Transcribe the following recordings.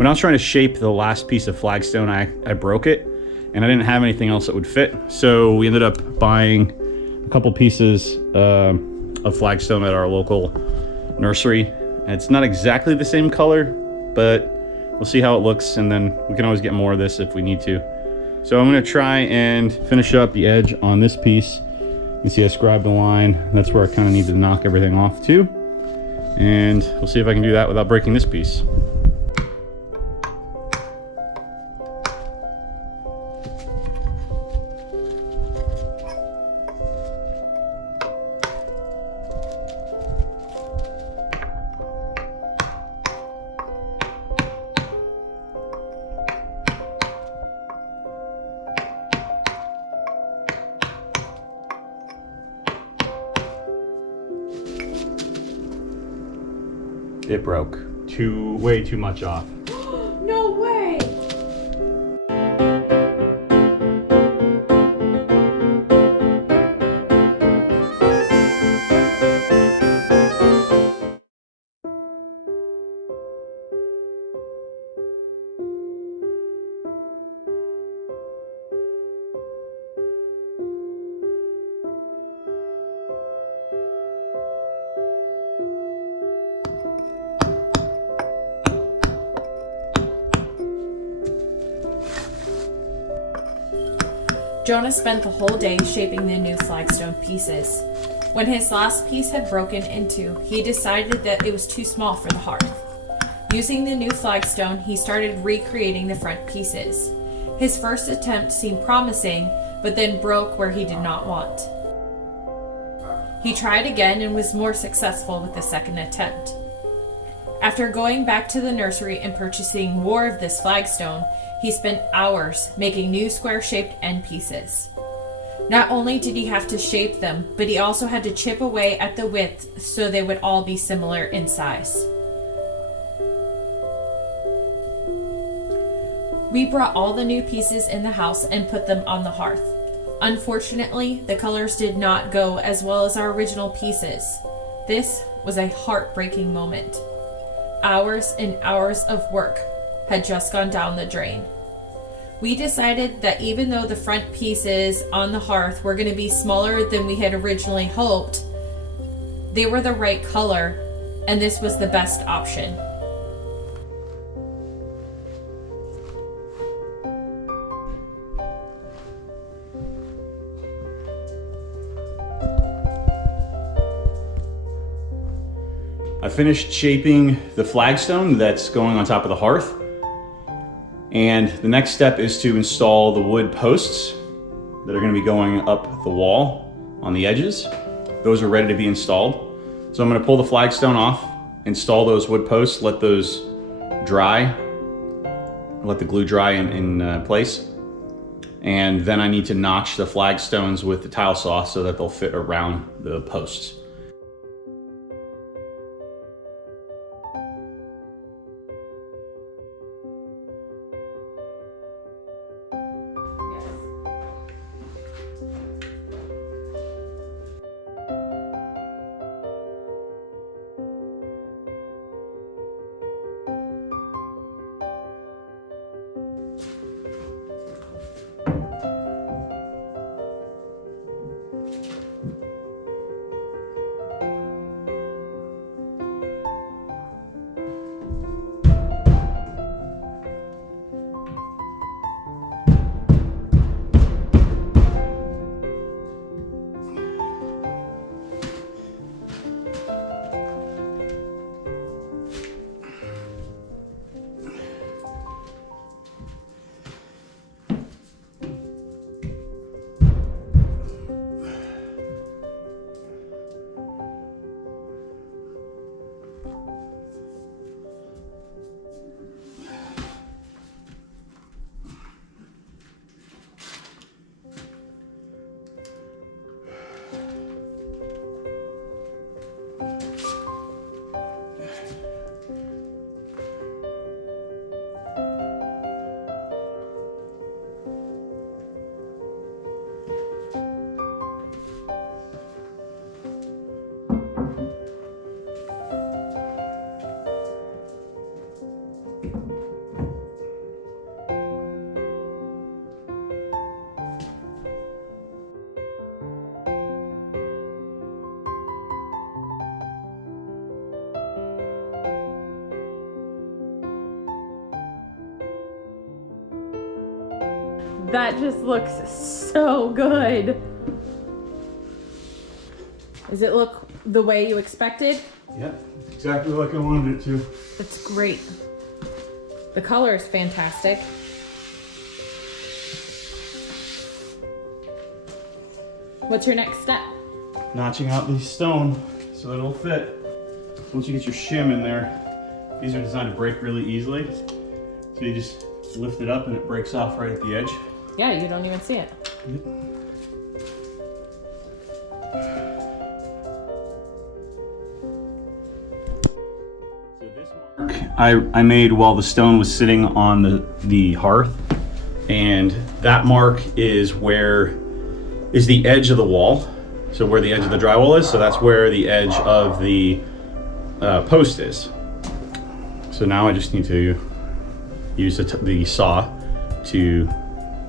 When I was trying to shape the last piece of flagstone, I broke it, and I didn't have anything else that would fit. So we ended up buying a couple pieces of flagstone at our local nursery. And it's not exactly the same color, but we'll see how it looks, and then we can always get more of this if we need to. So I'm gonna try and finish up the edge on this piece. You can see I scribed the line. That's where I kind of need to knock everything off too. And we'll see if I can do that without breaking this piece. It broke. Way too much off. No way! Jonah spent the whole day shaping the new flagstone pieces. When his last piece had broken into, he decided that it was too small for the hearth. Using the new flagstone, he started recreating the front pieces. His first attempt seemed promising, but then broke where he did not want. He tried again and was more successful with the second attempt. After going back to the nursery and purchasing more of this flagstone, he spent hours making new square-shaped end pieces. Not only did he have to shape them, but he also had to chip away at the width so they would all be similar in size. We brought all the new pieces in the house and put them on the hearth. Unfortunately, the colors did not go as well as our original pieces. This was a heartbreaking moment. Hours and hours of work had just gone down the drain. We decided that even though the front pieces on the hearth were going to be smaller than we had originally hoped, they were the right color, and this was the best option. I finished shaping the flagstone that's going on top of the hearth. And the next step is to install the wood posts that are going to be going up the wall on the edges. Those are ready to be installed. So I'm going to pull the flagstone off, install those wood posts, let those dry, let the glue dry in place. And then I need to notch the flagstones with the tile saw so that they'll fit around the posts. That just looks so good. Does it look the way you expected? Yeah, exactly like I wanted it to. That's great. The color is fantastic. What's your next step? Notching out the stone so that it'll fit. Once you get your shim in there, these are designed to break really easily. So you just lift it up and it breaks off right at the edge. Yeah, you don't even see it. Yep. So this mark I made while the stone was sitting on the hearth, and that mark is the edge of the wall. So where the edge of the drywall is, so that's where the edge of the post is. So now I just need to use the saw to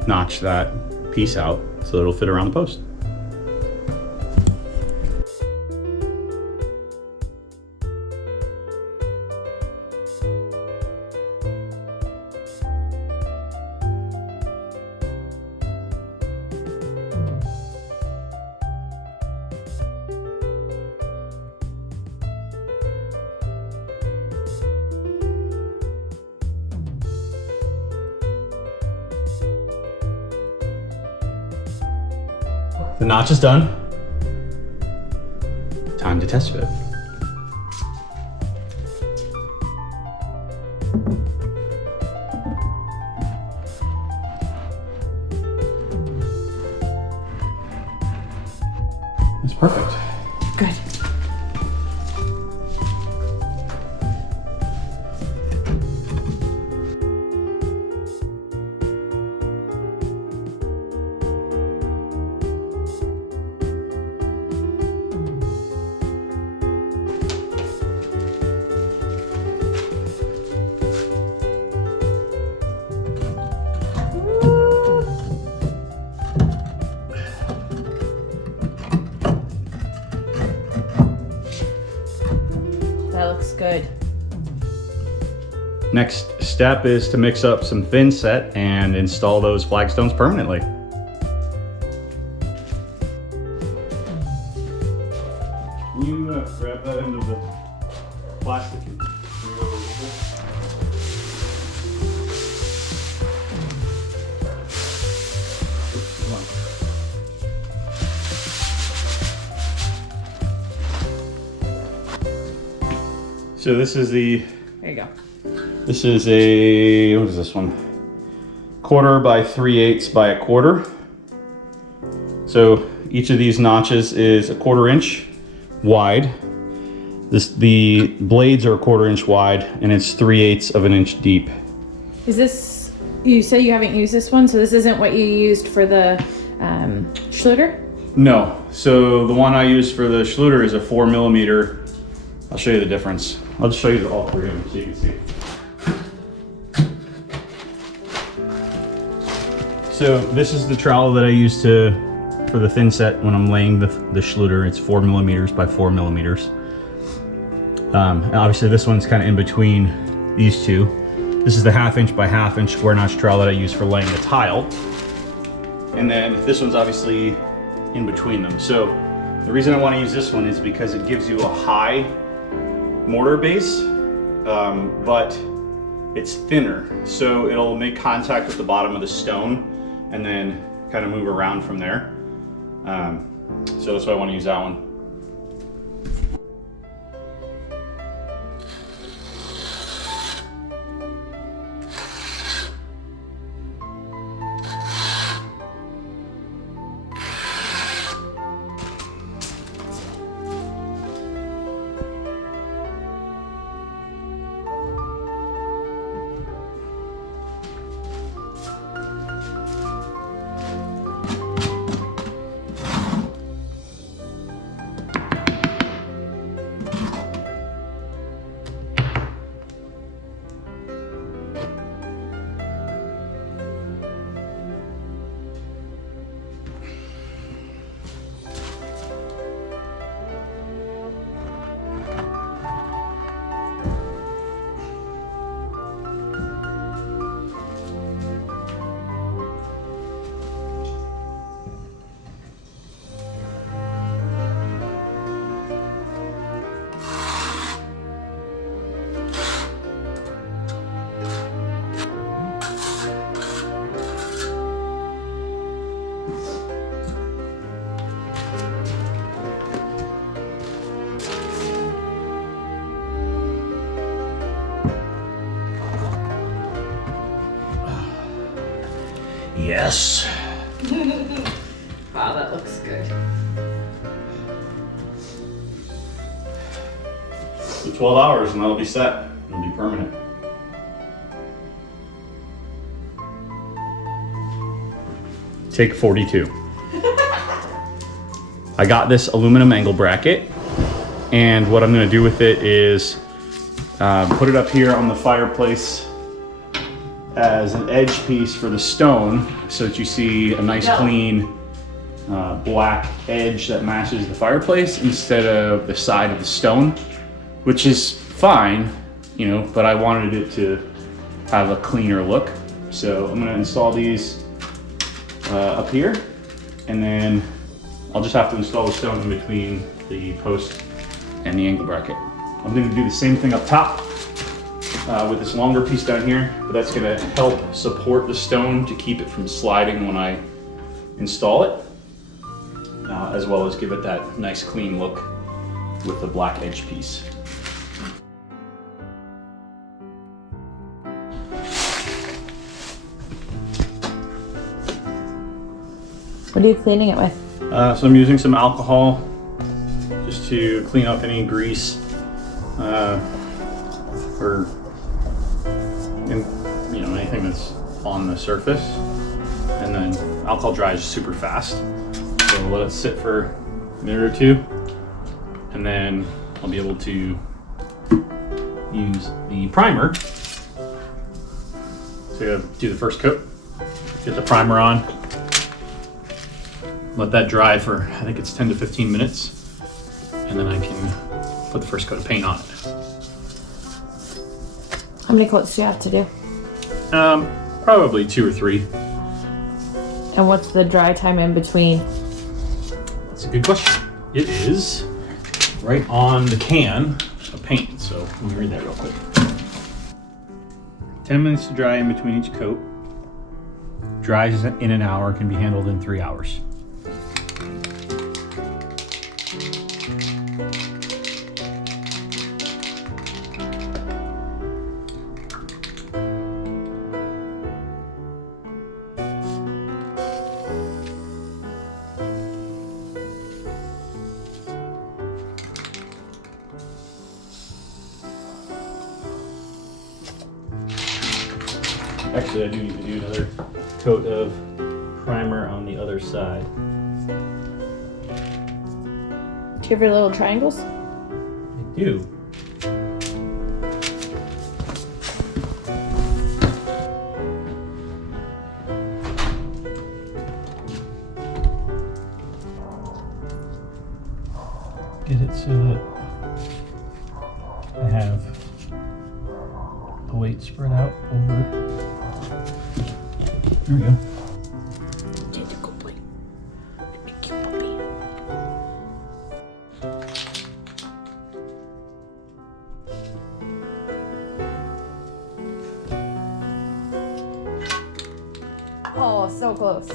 notch that piece out so that it'll fit around the post. The notch is done. Time to test fit. That's perfect. Good. That looks good. Next step is to mix up some thin set and install those flagstones permanently. Can you grab that end of the plastic? So this is There you go. This is a, what is this one? 1/4 by 3/8 by 1/4. So each of these notches is 1/4 inch wide. The blades are 1/4 inch wide, and it's 3/8 of an inch deep. Is this, you say you haven't used this one, so this isn't what you used for the Schluter? No, so the one I use for the Schluter is a 4mm. I'll show you the difference. I'll just show you all three of them so you can see. So this is the trowel that I use for the thin set when I'm laying the Schluter. It's 4mm by 4mm. And obviously this one's kind of in between these two. This is the 1/2 inch by 1/2 inch square notch trowel that I use for laying the tile. And then this one's obviously in between them. So the reason I want to use this one is because it gives you a high mortar base, but it's thinner. So it'll make contact with the bottom of the stone and then kind of move around from there. So that's why I want to use that one. Yes. Wow, that looks good. So 12 hours and that'll be set. It'll be permanent. Take 42. I got this aluminum angle bracket, and what I'm gonna do with it is put it up here on the fireplace as an edge piece for the stone, so that you see a nice clean black edge that matches the fireplace instead of the side of the stone, which is fine, you know, but I wanted it to have a cleaner look. So I'm gonna install these up here, and then I'll just have to install the stone in between the post and the angle bracket. I'm gonna do the same thing up top with this longer piece down here, but that's gonna help support the stone to keep it from sliding when I install it, as well as give it that nice clean look with the black edge piece. What are you cleaning it with? So I'm using some alcohol just to clean up any grease or you know, anything that's on the surface. And then alcohol dries super fast, so let it sit for a minute or two, and then I'll be able to use the primer to do the first coat. Get the primer on. Let that dry for, I think it's 10 to 15 minutes, and then I can put the first coat of paint on it. How many coats do you have to do? Probably 2 or 3. And what's the dry time in between? That's a good question. It is right on the can of paint, so let me read that real quick. 10 minutes to dry in between each coat. Dries in an hour, can be handled in 3 hours. Actually, I do need to do another coat of primer on the other side. Do you have your little triangles? I do. Get it so that I have the weight spread out over. There we go. Oh, so close.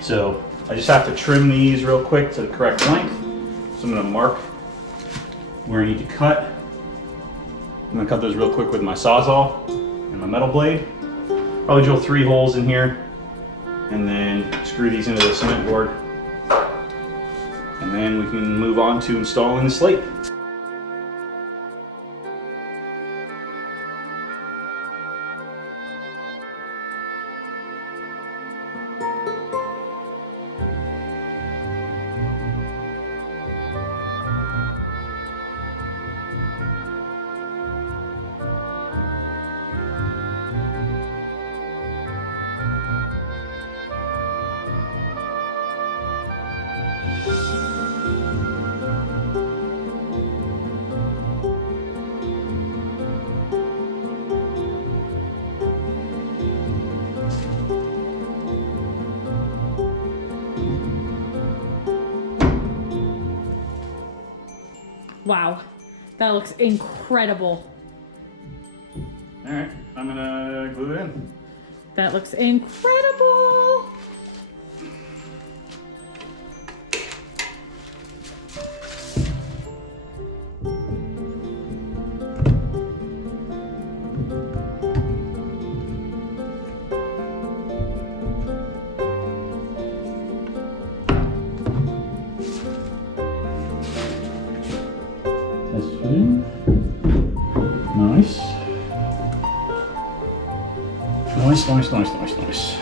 So I just have to trim these real quick to the correct length. So I'm gonna mark where I need to cut. I'm gonna cut those real quick with my Sawzall and my metal blade. Probably drill 3 holes in here and then screw these into the cement board. And then we can move on to installing the slate. Wow, that looks incredible. All right, I'm gonna glue it in. That looks incredible. That's good. Nice. Nice.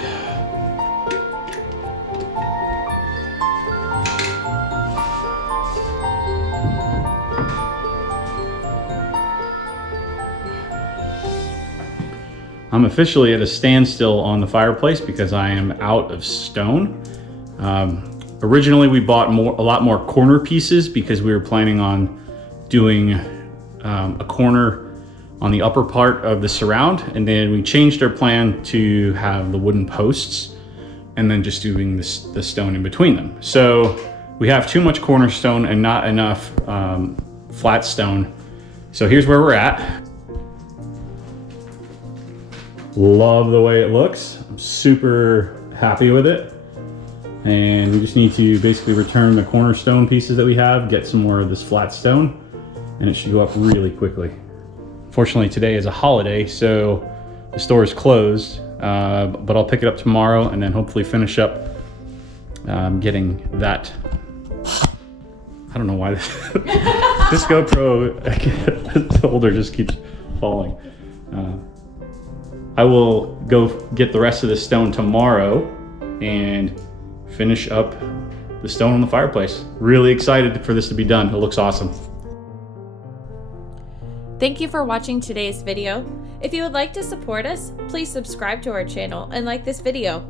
I'm officially at a standstill on the fireplace because I am out of stone. Originally, we bought a lot more corner pieces because we were planning on doing a corner on the upper part of the surround, and then we changed our plan to have the wooden posts and then just doing the stone in between them. So we have too much cornerstone and not enough flat stone. So here's where we're at. Love the way it looks. I'm super happy with it. And we just need to basically return the cornerstone pieces that we have, get some more of this flat stone, and it should go up really quickly. Fortunately, today is a holiday, so the store is closed, but I'll pick it up tomorrow and then hopefully finish up getting that. I don't know why this GoPro holder just keeps falling. I will go get the rest of this stone tomorrow and finish up the stone on the fireplace. Really excited for this to be done. It looks awesome. Thank you for watching today's video. If you would like to support us, please subscribe to our channel and like this video.